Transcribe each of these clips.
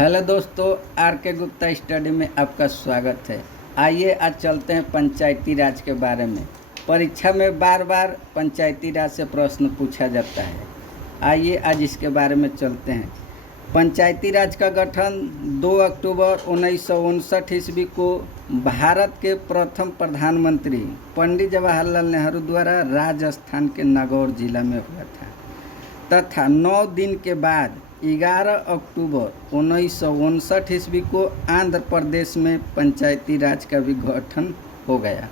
Hello दोस्तों, are के Gupta study में आपका स्वागत है। आइए आज चलते हैं पंचायती राज के बारे में। परीक्षा में बार बार पंचायती राज से प्रश्न पूछा जाता है। आइए आज इसके बारे में चलते हैं। पंचायती राज का गठन 2 अक्टूबर 1959 ईस्वी को भारत के प्रथम प्रधानमंत्री पंडित जवाहरलाल नेहरू द्वारा राजस्थान के नागौर जिला में हुआ था तथा 9 दिन के बाद 11 अक्टूबर 1959 ईस्वी को आंध्र प्रदेश में पंचायती राज का भी गठन हो गया।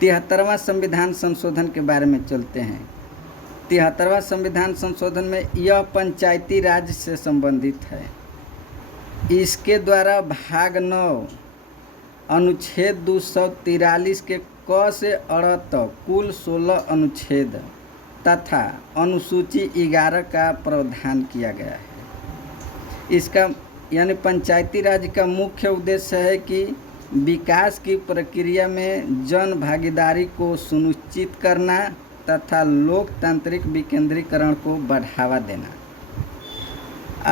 73वां संविधान संशोधन के बारे में चलते हैं। 73वां संविधान संशोधन में यह पंचायती राज से संबंधित है। इसके द्वारा भाग 9 अनुच्छेद 243 के क से अ तक कुल 16 अनुच्छेद तथा अनुसूची 11 का प्रावधान किया गया है। इसका यानी पंचायती राज का मुख्य उद्देश्य है कि विकास की प्रक्रिया में जन भागीदारी को सुनिश्चित करना तथा लोकतांत्रिक विकेंद्रीकरण को बढ़ावा देना।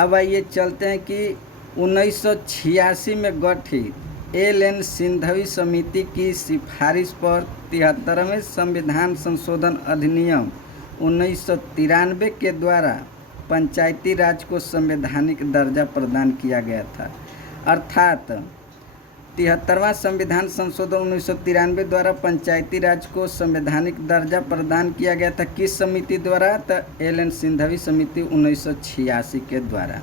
अब आइए चलते हैं कि 1986 में गठित एल.एन. सिंघवी समिति की सिफारिश पर 73वें संविधान संशोधन अधिनियम 1993 के द्वारा पंचायती राज को संवैधानिक दर्जा प्रदान किया गया था। अर्थात 73वां संविधान संशोधन 1993 द्वारा पंचायती राज को संवैधानिक दर्जा प्रदान किया गया था। किस समिति द्वारा? तो एल.एन. सिंघवी समिति 1986 के द्वारा।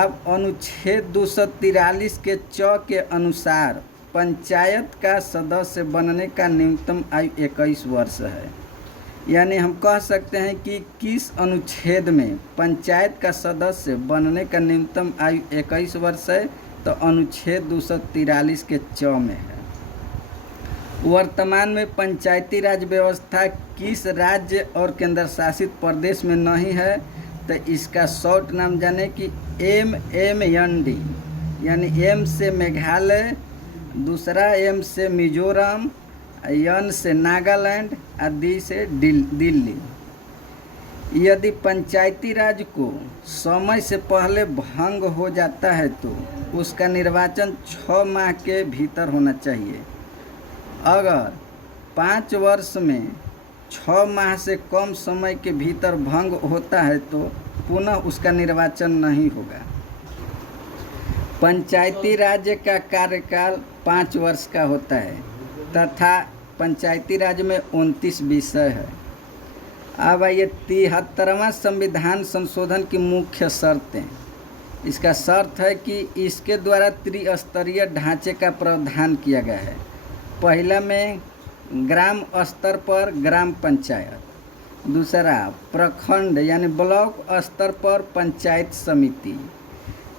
अब अनुच्छेद 243 के च के अनुसार पंचायत का सदस्य बनने का न्यूनतम आयु 21 वर्ष है। यानी हम कह सकते हैं कि किस अनुच्छेद में पंचायत का सदस्य बनने का न्यूनतम आयु 21 वर्ष है, तो अनुच्छेद 243 के च में है। वर्तमान में पंचायती राज व्यवस्था किस राज्य और केंद्र शासित प्रदेश में नहीं है, तो इसका शॉर्ट नाम जाने कि MMND, यानी M से मेघालय, दूसरा M से मिजोरम, N से नागालैंड और D से दिल्ली। यदि पंचायती राज को समय से पहले भंग हो जाता है तो उसका निर्वाचन 6 माह के भीतर होना चाहिए। अगर 5 वर्ष में 6 माह से कम समय के भीतर भंग होता है तो पुनः उसका निर्वाचन नहीं होगा। पंचायती राज का कार्यकाल 5 वर्ष का होता है तथा पंचायती राज में 29 विषय है। अब आइए 73वां संविधान संशोधन की मुख्य शर्तें। इसका शर्त है कि इसके द्वारा त्रिस्तरीय ढांचे का प्रावधान किया गया है। पहला में ग्राम स्तर पर ग्राम पंचायत, दूसरा प्रखंड यानी ब्लॉक स्तर पर पंचायत समिति,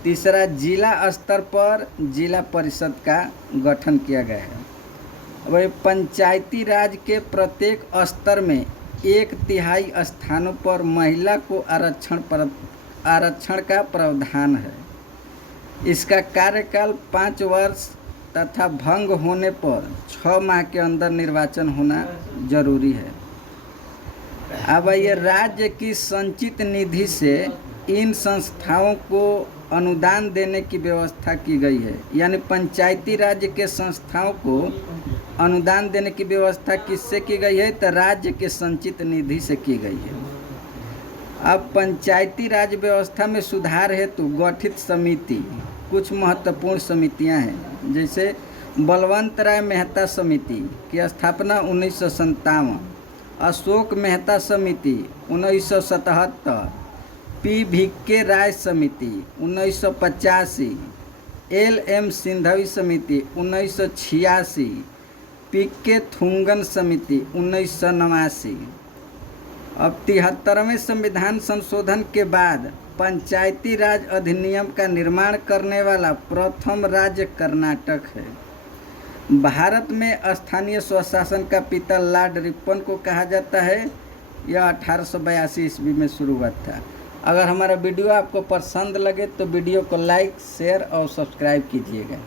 तीसरा जिला स्तर पर जिला परिषद का गठन किया गया है। वही पंचायती राज के प्रत्येक स्तर में 1/3 स्थानों पर महिला को आरक्षण का प्रावधान है। इसका कार्यकाल 5 वर्ष तथा भंग होने पर 6 माह के अंदर निर्वाचन होना जरूरी है। अब ये राज्य की संचित निधि से इन संस्थाओं को अनुदान देने की व्यवस्था की गई है। यानी पंचायती राज के संस्थाओं को अनुदान देने की व्यवस्था किससे की गई है? तो राज्य के संचित निधि से की गई है। अब पंचायती राज व्यवस्था में सुधार हेतु गठित समिति, कुछ महत्वपूर्ण समितियां हैं, जैसे बलवंत राय मेहता समिति की स्थापना 1957, अशोक मेहता समिति 1977, P.V.K. राय समिति 1985, L.M. सिंघवी समिति 1986, P.K. थुंगन समिति 1989। अब 73वें संविधान संशोधन के बाद पंचायती राज अधिनियम का निर्माण करने वाला प्रथम राज्य कर्नाटक है। भारत में स्थानीय स्वशासन का पिता लॉर्ड रिपन को कहा जाता है। यह 1882 ईस्वी में शुरू हुआ था। अगर हमारा वीडियो आपको पसंद लगे तो वीडियो को लाइक, शेयर और सब्सक्राइब कीजिएगा।